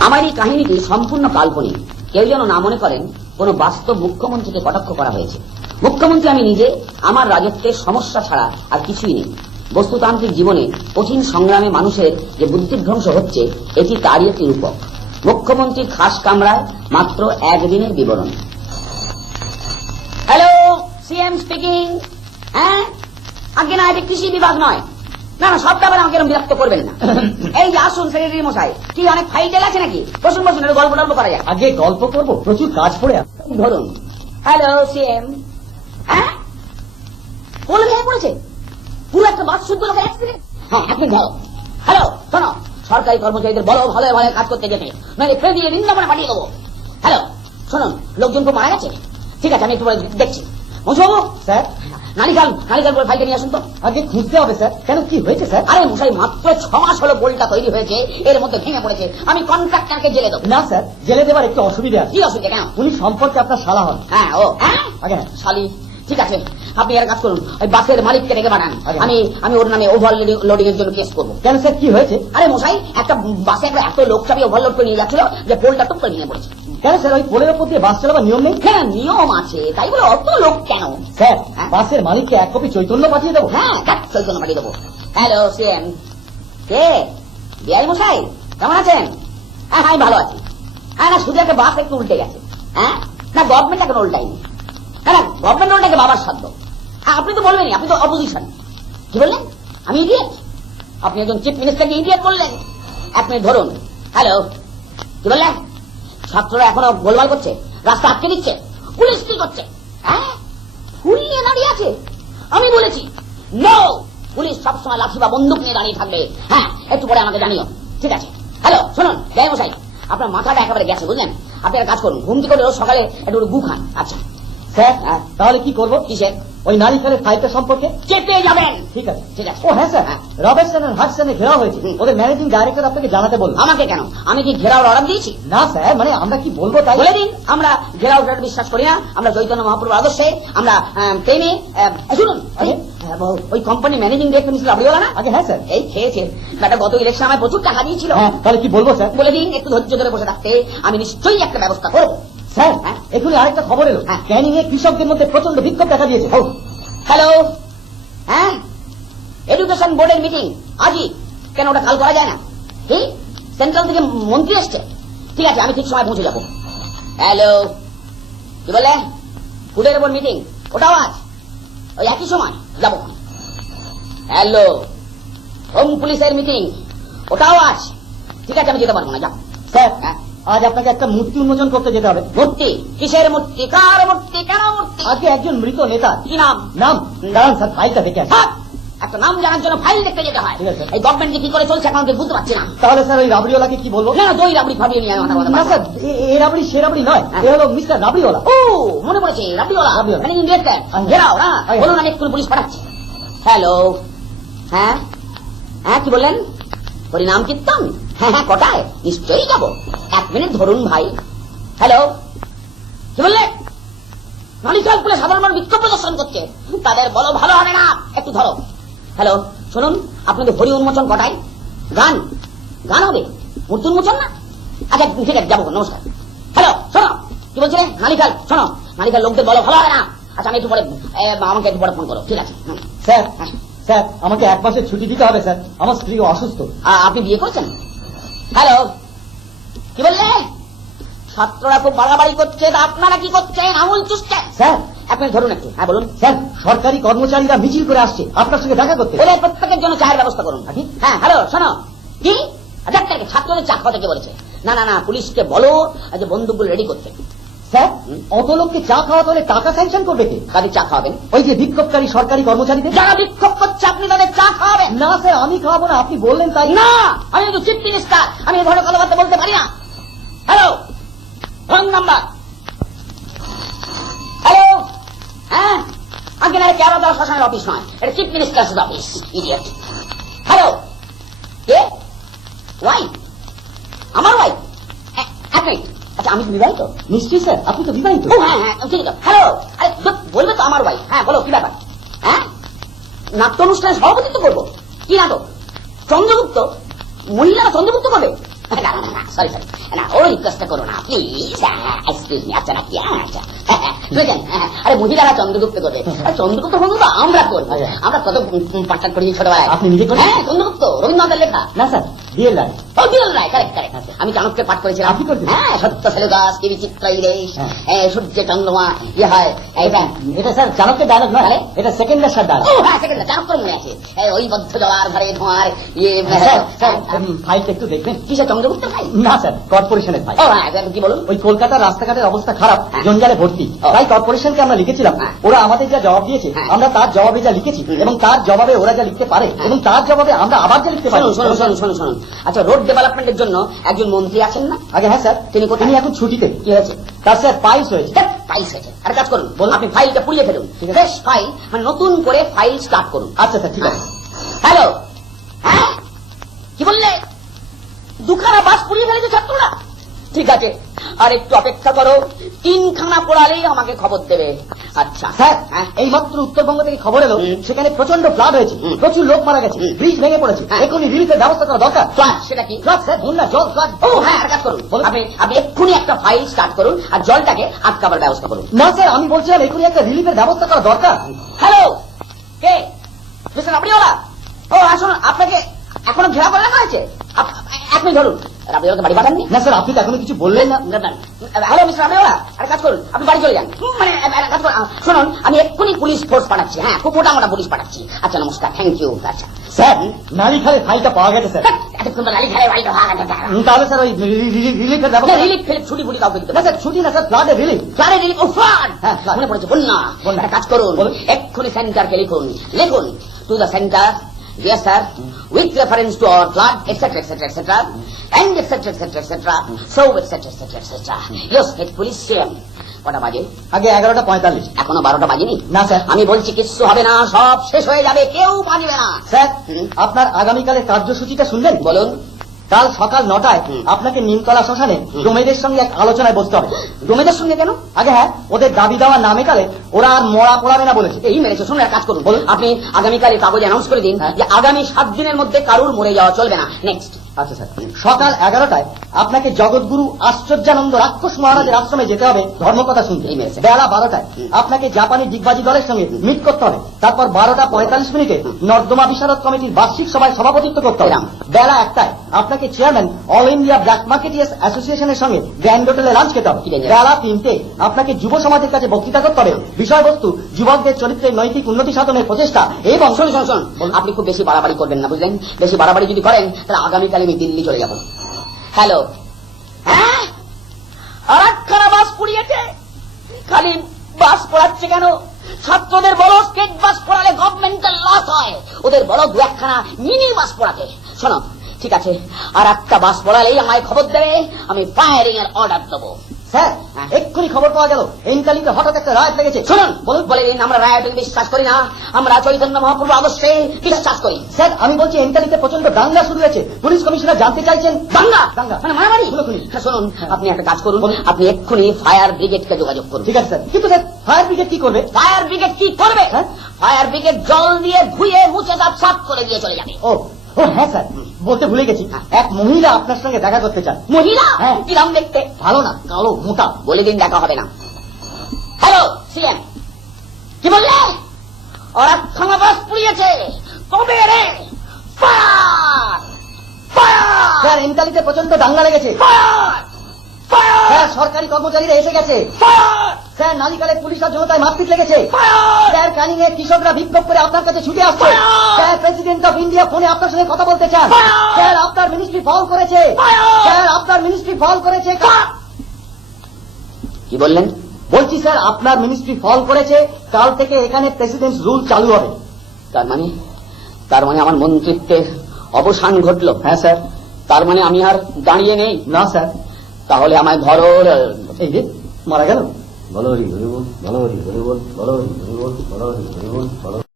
আমার এই কাহিনীটি সম্পূর্ণ কাল্পনিক। কেউ যেন না মনে করেন, কোনো বাস্তব মুখ্যমন্ত্রীকে কটাক্ষ করা হয়েছে। মুখ্যমন্ত্রী আমি নিজে, আমার রাজত্বের সমস্যা ছাড়া আর কিছুই নেই। বস্তুতান্ত্রিক জীবনে কঠিন সংগ্রামে মানুষের যে বুদ্ধিভ্রংশ হচ্ছে, এটি তারই একটি রূপক। মুখ্যমন্ত্রীর খাস কামরায় মাত্র একদিনের বিবরণ। হ্যালো সিএম স্পিকিং হ্যাঁ? আগে না, এটা কৃষি বিভাগ নয়। না না সব ব্যাপারে আমাকে এরকম বিরক্ত করবেন না। এই যে আসুন সেক্রেটারি মশাই কি অনেক ফাইল টেল আছে নাকি? বসুন বসুন একটু গল্প টল্প করা যায় আগে গল্প করব প্রচুর কাজ পড়ে ধরুন। হ্যালো সিএম হ্যাঁ? ভেঙে পড়েছে? পুরো একটা বাস শুদ্ধ লোকের অ্যাক্সিডেন্ট হ্যাঁ আপনি ধরো হ্যালো শোনো সরকারি কর্মচারীদের বলো ভালো ভালো কাজ করতে যেতে। নইলে ফেলে দিয়ে নিন্দামনে পাঠিয়ে দেবো। হ্যালো শুনুন লোকজন তো মারা গেছে। ঠিক আছে আমি একটু দেখছি। মশাবু স্যার? নালিকাল নালিকাল করে ফাইলটা নিয়ে আসুন তো। খুঁজতে হবে স্যার। কেন কি হয়েছে স্যার? আরে মশাই মাত্র ছ মাস হলো বোলটা তৈরি হয়েছে এর মধ্যে ভেঙে পড়েছে। আমি কন্ট্রাক্টরকে জেলে দেবো। না স্যার জেলে দেবার একটু অসুবিধা আছে। কি অসুবিধা কেন? উনি সম্পর্কে আপনার শালা হন। হ্যাঁ ও হ্যাঁ? আগে হ্যাঁ। শালি। ঠিক আছে আপনি আর কাজ করুন ওই বাসের মালিককে ডেকে পাঠান। আমি আমি ওর নামে ওভার লোডিং এর জন্য কেস করব। কেন স্যার কি হয়েছে? আরে মশাই একটা বাসে একটা এত লোক চাপিয়ে ওভারলোড করে নিয়ে যাচ্ছিল যে পোলটা টুক করে ভেঙে পড়েছে। কেন স্যার? ওই পোলের ওপর দিয়ে বাস চালাবার নিয়ম নেই? হ্যাঁ নিয়ম আছে। তাই বলে অত লোক কেন? স্যার হ্যাঁ? বাসের মালিককে এক কপি চৈতন্য পাঠিয়ে দেবো? হ্যাঁ চৈতন্য পাঠিয়ে দেবো। Hello CM. কে? বিআই মশাই কেমন আছেন? হ্যাঁ হ্যাঁ আমি ভালো আছি। হ্যাঁ না শুধু একটা বাস একটু উল্টে গেছে। হ্যাঁ? না গভর্নমেন্ট এখন উল্টায়নি। না না গভর্নমেন্ট উল্টাকে বাবার সাধ্য। হ্যাঁ আপনি তো বলবেনই আপনি তো অপোজিশন কি বললেন? আমি ইডিয়েট আপনি একজন চিফ মিনিস্টারকে ইডিয়েট বললেন? এক মিনিট ধরুন। হ্যালো কি বললেন? ছাত্ররা এখনও গোলমাল করছে, রাস্তা আটকে দিচ্ছে, পুলিশ কি করছে? হ্যাঁ? দাঁড়িয়ে আছে। আমি বলেছি নো পুলিশ সবসময় লাঠি বা বন্দুক নিয়ে দাঁড়িয়ে থাকবে। হ্যাঁ একটু পরে আমাকে জানিও। ঠিক আছে। হ্যালো শুনুন জয় আপনার মাথাটা একেবারে গেছে, বুঝলেন? আপনি কাজ করুন ঘুম থেকে সকালে একটু গু খান। আচ্ছা। স্যার হ্যাঁ। তাহলে কি করব? কিসের? ওই নারীখানের ফাইলটা সম্পর্কে? চেপে যাবেন। ঠিক আছে। ঠিক আছে। ও হ্যাঁ স্যার। হ্যাঁ। রবার্টসন আর হাডসনে ঘেরাও হয়েছে। ওদের ম্যানেজিং ডাইরেক্টর আপনাকে জানাতে বলব আমাকে কেন? আমি কি ঘেরাওর অর্ডার দিয়েছি? না স্যার মানে আমরা কি বলব তাই? বলে দিন আমরা ঘেরাও অর্ডার বিশ্বাস করি না। আমরা চৈতন্য মহাপ্রভুর আদর্শে আমরা প্রেমে শুনুন ওই company managing director mister Abriwala না আগে হ্যাঁ স্যার। এই খেয়েছেন। ব্যাটা গত ইলেকশন আমায় প্রচুর টাকা দিয়েছিল। হ্যাঁ তাহলে কি বলব স্যার? বলে দিন একটু ধৈর্য ধরে বসে থাকতে। আমি নিশ্চয়ই একটা ব্যবস্থা করব। স্যার। হ্যাঁ? এখনই আরেকটা খবর এলো। হ্যাঁ। ক্যানিং এ কৃষকদের মধ্যে প্রচণ্ড বিক্ষোভ দেখা দিয়েছে। হ্যালো হ্যাঁ? এডুকেশন বোর্ডের মিটিং আজই কেন ওটা কাল করা যায় না? কি সেন্ট্রাল থেকে মন্ত্রী এসছে? ঠিক আছে আমি ঠিক সময় পৌঁছে যাব। হ্যালো কি বলে ফুডের ওপর মিটিং ওটাও আজ? ওই একই সময়? যাব। হ্যালো হোম পুলিশের মিটিং ওটাও আজ? ঠিক আছে আমি যেতে পারব না যাও। স্যার হ্যাঁ। আজ আপনাকে একটা মূর্তি উন্মোচন করতে যেতে হবে। মূর্তি? কিসের মূর্তি? কার মূর্তি? কেন মূর্তি? আজকে একজন মৃত নেতা। কি নাম? নাম? দাঁড়ান স্যার ফাইলটা দেখে একটা নাম জানার জন্য ফাইল দেখতে যেতে হয়। এই গভর্নমেন্ট কি করে চলছে এখন বুঝতে পারছি না। তাহলে স্যার ওই রাবড়িওয়ালাকে কি বলব? না দই রাবড়ি নিয়ে না স্যার এ- রাবড়ি সে রাবড়ি নয়। হ্যাঁ। এ হলো মিস্টার রাবড়িওয়ালা। ও মনে পড়েছে রাবড়িওয়ালা? ডিরেক্টর আচ্ছা। ঘেরাও না। বলুন আমি পুলিশ পাঠাচ্ছি। হ্যালো হ্যাঁ? হ্যাঁ কি বললেন? হরিনাম কীর্তন? হ্যাঁ হ্যাঁ কটায় নিশ্চয়ই যাব। এক মিনিট ধরুন ভাই। হ্যালো? কি বললেন নালিকাল সাধারণ মানুষ বিক্ষোভ প্রদর্শন করছে। তাদের বলো ভালো হবে না। একটু ধরো। হ্যালো শুনুন আপনাদের হরি উন্মোচন কটায় গান? গান হবে? মূর্তি উন্মোচন না? আচ্ছা ঠিক আছে যাব। নমস্কার। হ্যালো শোনো কি বলছিলে? নালিকাল শোনো নালিকাল লোকদের বলো ভালো হবে না? আচ্ছা আমি একটু পরে আমাকে একটু পরে ফোন করো ঠিক আছে? স্যার হ্যাঁ। স্যার আমাকে এক মাসের ছুটি দিতে হবে স্যার। আমার স্ত্রী অসুস্থ। আপনি বিয়ে করেছেন? হ্যালো কি বললে? ছাত্ররা খুব বাড়াবাড়ি করছে আপনারা কি করছেন? আঙুল চুষছেন স্যার আপনি ধরুন একটু। হ্যাঁ বলুন। স্যার সরকারি কর্মচারীরা মিছিল করে আসছে। আপনার সঙ্গে দেখা করতে। ওদের প্রত্যেকের জন্য চায়ের ব্যবস্থা করুন। নাকি হ্যাঁ হ্যালো শোনো। কি? ডাক্তারকে ছাত্রদের চাকরি খাওয়াতে কে বলেছে। না না না পুলিশকে বলো যে বন্দুকগুলো রেডি করতে। স্যার অত লোককে চা খাওয়াতে হলে টাকা স্যাংশন করবে কে? কাদের চা খাওয়াবেন? ওই যে বিক্ষোভকারী সরকারি কর্মচারীদের? যারা বিক্ষোভ করছে আপনি তাদের চা খাওয়াবেন। না স্যার আমি খাওয়াবো না আপনি বললেন তাই। না! আমি তো চিফ মিনিস্টার আমি এ ধরনের কথাবার্তা বলতে পারি না। হ্যালো রং নাম্বার হ্যালো হ্যাঁ? আগে না কেরালা দেওয়া শ্মশানের অফিস নয় এটা চিফ মিনিস্টার অফিস ইডিয়েট আমি কি বিবাহিত। নিশ্চয়ই স্যার আপনি তো বিবাহিত। ও হ্যাঁ হ্যাঁ ঠিক আছে। হ্যালো আরে বলবে তো আমার ওয়াই হ্যাঁ বলো কি ব্যাপার? হ্যাঁ? নাট্য অনুষ্ঠানে সভাপতিত্ব করব? কি নাটক? চন্দ্রগুপ্ত? মহিলারা চন্দ্রগুপ্ত করবে না না না সরি সরি না ওই কষ্ট করো না প্লিজ এক্সকিউজ মি আচ্ছা না কি হ্যাঁ, আচ্ছা। হ্যাঁ, হ্যাঁ, বুঝলেন? হ্যাঁ, আরে মহিলারা চন্দ্রগুপ্ত করবে। আর চন্দ্রগুপ্ত বন্ধু তো আমরা করব। আচ্ছা। আমরা কত পাঠান করি ছোটবেলায়। আপনি নিজে করেন? হ্যাঁ চন্দ্রগুপ্ত রবীন্দ্রনাথের লেখা। না স্যার দিয়ে ও কারেক্ট কারেক্ট আমি চাণক্যের পাঠ করেছিলাম। আপনি করেছেন? হ্যাঁ সত্য সেলুদাস কি বিচিত্র এই দেশ হ্যাঁ। সূর্য চন্দ্রমা ইয়ে হয় এটা স্যার চাণক্যের ডায়লগ নয়। এটা সেকেন্ড লেসার ও ডায়লগ হ্যাঁ সেকেন্ড চাণক্যর মনে আছে। ওই বদ্ধ জলার ধারে ধোঁয়ার ইয়ে স্যার ফাইলটা একটু দেখবেন। কিসে চন্দ্রগুপ্ত না স্যার কর্পোরেশনের ফাইল ও হ্যাঁ কি বলুন? ওই কলকাতার রাস্তাঘাটের অবস্থা খারাপ। জঞ্জালে ভর্তি। তাই কর্পোরেশনকে আমরা লিখেছিলাম। ওরা আমাদের যা জবাব দিয়েছে। আমরা তার জবাবে যা লিখেছি এবং তার জবাবে ওরা যা লিখতে পারে। এবং তার জবাবে আমরা আবার যা লিখতে পারি। শুনুন শুনুন শুনুন। আচ্ছা রোড ডেভেলপমেন্টের জন্য একজন মন্ত্রী আছেন না? আগে হ্যাঁ স্যার তিনি? তিনি এখন ছুটিতে। কি হয়েছে? তার স্যার পাইস হয়েছে ফাইল হয়েছে আর কাজ করুন বলুন। আপনি ফাইলটা পুড়িয়ে ফেলুন। ফ্রেশ ফাইল মানে নতুন করে ফাইল স্টার্ট করুন। আচ্ছা স্যার ঠিক আছে। হ্যালো হ্যাঁ? কি বললে? দুখানা বাস পুড়িয়ে ফেলেছে ছাত্ররা। ঠিক আছে আর একটু অপেক্ষা করো। তিনখানা পড়ালেই আমাকে খবর দেবে। আচ্ছা স্যার হ্যাঁ। এই মাত্র উত্তরবঙ্গ থেকে খবর এলো সেখানে প্রচণ্ড ফ্লাড হয়েছে প্রচুর লোক মারা গেছে ব্রিজ ভেঙে পড়েছে হ্যাঁ। এখনই রিলিফের ব্যবস্থা করা দরকার। ফ্লাড সেটা কি? ফ্লাড স্যার বন্যা জল ফ্লাড ও হ্যাঁ আর কাজ করুন। আপনি আপনি এক্ষুনি একটা ফাইল স্টার্ট করুন আর জলটাকে আটকাবার ব্যবস্থা করুন। না স্যার আমি বলছিলাম এখনই একটা রিলিফের ব্যবস্থা করা দরকার। হ্যালো কে? মিস্টার রাবড়িওয়ালা ও আসুন আপনাকে এখনও ঘেরা করে রাখা হয়েছে? আপ- এক মিনিট ধরুন। রাবড়িওয়ালাকে বাড়ি পাঠাননি না? স্যার আপনি তো এখনও কিছু বললেন না। হ্যালো মিস্টার কাজ করুন আপনি বাড়ি চলে যান। মানে কাজ করুন শুনুন আমি এক্ষুনি পুলিশ ফোর্স পাঠাচ্ছি হ্যাঁ খুব মোটা মোটা পুলিশ পাঠাচ্ছি। আচ্ছা নমস্কার থ্যাংক ইউ আচ্ছা। স্যার নারী খালে ফাইলটা পাওয়া গেছে স্যার। এতক্ষণ তো লালি বাড়িটা ভাগা যেতে তাহলে স্যার ওই রিলিফের ব্যবস্থা রিলিফ ফিলিপ ছুটি ফুটি কাউকে দিতে স্যার ছুটি না স্যার ফ্লাডে রিলিফ ফ্লাডে রিলিফ ও ফ্লাড মনে পড়েছে বন্যা। বন্যা। কাজ করুন। এক্ষুনি সেন্টারকে লিখুন লিখুন to the centre dear sir. With reference to our flood etc., etc., etc., and etc., etc., etc., so etc., etc., etc. Yes, police same. কটা বাজে আগে এগারোটা পঁয়তাল্লিশ এখনও বারোটা বাজেনি না স্যার আমি বলছি কিচ্ছু হবে না সব শেষ হয়ে যাবে কেউ বাজবে না স্যার আপনার আগামীকালের কার্যসূচিটা শুনলেন বলুন কাল সকাল নটায় আপনাকে নিমতলা শ্মশানে। ডোমেদের সঙ্গে এক আলোচনায় বসতে হবে। ডোমেদের সঙ্গে কেন? আগে হ্যাঁ ওদের দাবি দেওয়া নামে কালে ওরা আর মরা পড়াবে না বলেছে। এই মেরেছে শুনুন এক কাজ করুন। বলুন আপনি আগামীকাল এই কাগজে অ্যানাউন্স করে দিন হ্যাঁ। যে আগামী সাত দিনের মধ্যে কারুর মরে যাওয়া চলবে না। নেক্সট আচ্ছা স্যার। সকাল এগারোটায় আপনাকে জগৎগুরু আশ্চর্যানন্দ রাক্ষস মহারাজের আশ্রমে যেতে হবে। ধর্মকথা শুনতে। বেলা বারোটায় আপনাকে জাপানি ডিগবাজি দলের সঙ্গে মিট করতে হবে। তারপর বারোটা পঁয়তাল্লিশ মিনিটে নর্দমা বিশারদ কমিটির বার্ষিক সভায় সভাপতিত্ব করতে হবে। বেলা একটায় আপনাকে chairman all India black marketeers অ্যাসোসিয়েশনের সঙ্গে গ্র্যান্ড হোটেলে লাঞ্চ খেতে হবে। বেলা তিনটে আপনাকে যুব সমাজের কাছে বক্তৃতা করতে হবে। বিষয়বস্তু যুবকদের চরিত্রের নৈতিক উন্নতি সাধনের প্রচেষ্টা। এবং শুনুন শুনুন। আপনি খুব বেশি বাড়াবাড়ি করবেন না বুঝলেন? বেশি বাড়াবাড়ি যদি করেন তাহলে আগামীকাল আমি দিল্লি চলে যাব। হ্যালো। হ্যাঁ? বাস পুড়িয়েছে? খালি বাস পড়াচ্ছে কেন? ছাত্রদের বড় স্টেট বাস পড়ালে গভর্নমেন্টের লস হয়। ওদের বড় দু একখানা মিনি বাস পড়াতে। শোনো, ঠিক আছে আর একটা বাস পড়ালেই আমায় খবর দেবে, আমি ফায়ারিং এর অর্ডার দেবো। স্যার। এক্ষুনি খবর পাওয়া গেল। এনকালিতে হঠাৎ একটা রায় লেগেছে। শুনুন। বলুন বলে আমরা রায়টকে বিশ্বাস করি না। আমরা চৈতন্য মহাপ্রভু আদর্শে বিশ্বাস করি। স্যার আমি বলছি এনকালিতে প্রচণ্ড দাঙ্গা শুরু হয়েছে। পুলিশ কমিশনার জানতে চাইছেন। দাঙ্গা? দাঙ্গা। মানে মারামারি? শুনুন হ্যাঁ। আপনি একটা কাজ করুন। আপনি এক্ষুনি ফায়ার ব্রিগেডকে যোগাযোগ করুন। ঠিক আছে স্যার। কিন্তু স্যার ফায়ার ব্রিগেড কি করবে? ফায়ার ব্রিগেড কি করবে? হ্যাঁ? ফায়ার ব্রিগেড জল দিয়ে ধুয়ে মুছে সাফ করে দিয়ে চলে যাবে। ও ও হ্যাঁ স্যার। বলতে ভুলে গেছি। এক মহিলা আপনার সঙ্গে দেখা করতে চান। মহিলা? হ্যাঁ। কিরাম দেখতে? ভালো না কালো মোটা। বলে দিন দেখা হবে না। Hello CM. কি বললে? ওরা খামাবাস পুড়িয়েছে। তবে রে? স্যার এনকালিতে প্রচণ্ড দাঙ্গা লেগেছে। ফায়ার! সরকারি কর্মচারীরা এসে গেছে। ফায়ার! স্যার নালিকালে পুলিশ আর জনতায় মারপিট লেগেছে। স্যার ক্যানিং এ কৃষকরা বিক্ষোভ করে আপনার কাছে ছুটে আসছে। স্যার প্রেসিডেন্ট অফ ইন্ডিয়া ফোনে আপনার সঙ্গে কথা বলতে চান। স্যার আপনার মিনিস্ট্রি ফল করেছে। স্যার আপনার মিনিস্ট্রি ফল করেছে। কি বললেন? বলছি স্যার আপনার মিনিস্ট্রি ফল করেছে। কাল থেকে এখানে প্রেসিডেন্ট রুল চালু হবে। তার মানে? তার মানে আমার মন্ত্রিত্বের অবসান ঘটলো। হ্যাঁ স্যার। তার মানে আমি আর দাঁড়িয়ে নেই। না স্যার। তাহলে আমায় ধরো এই যে মারা গেল। বলো হরি হরি বল বলো হরি হরি বল বলো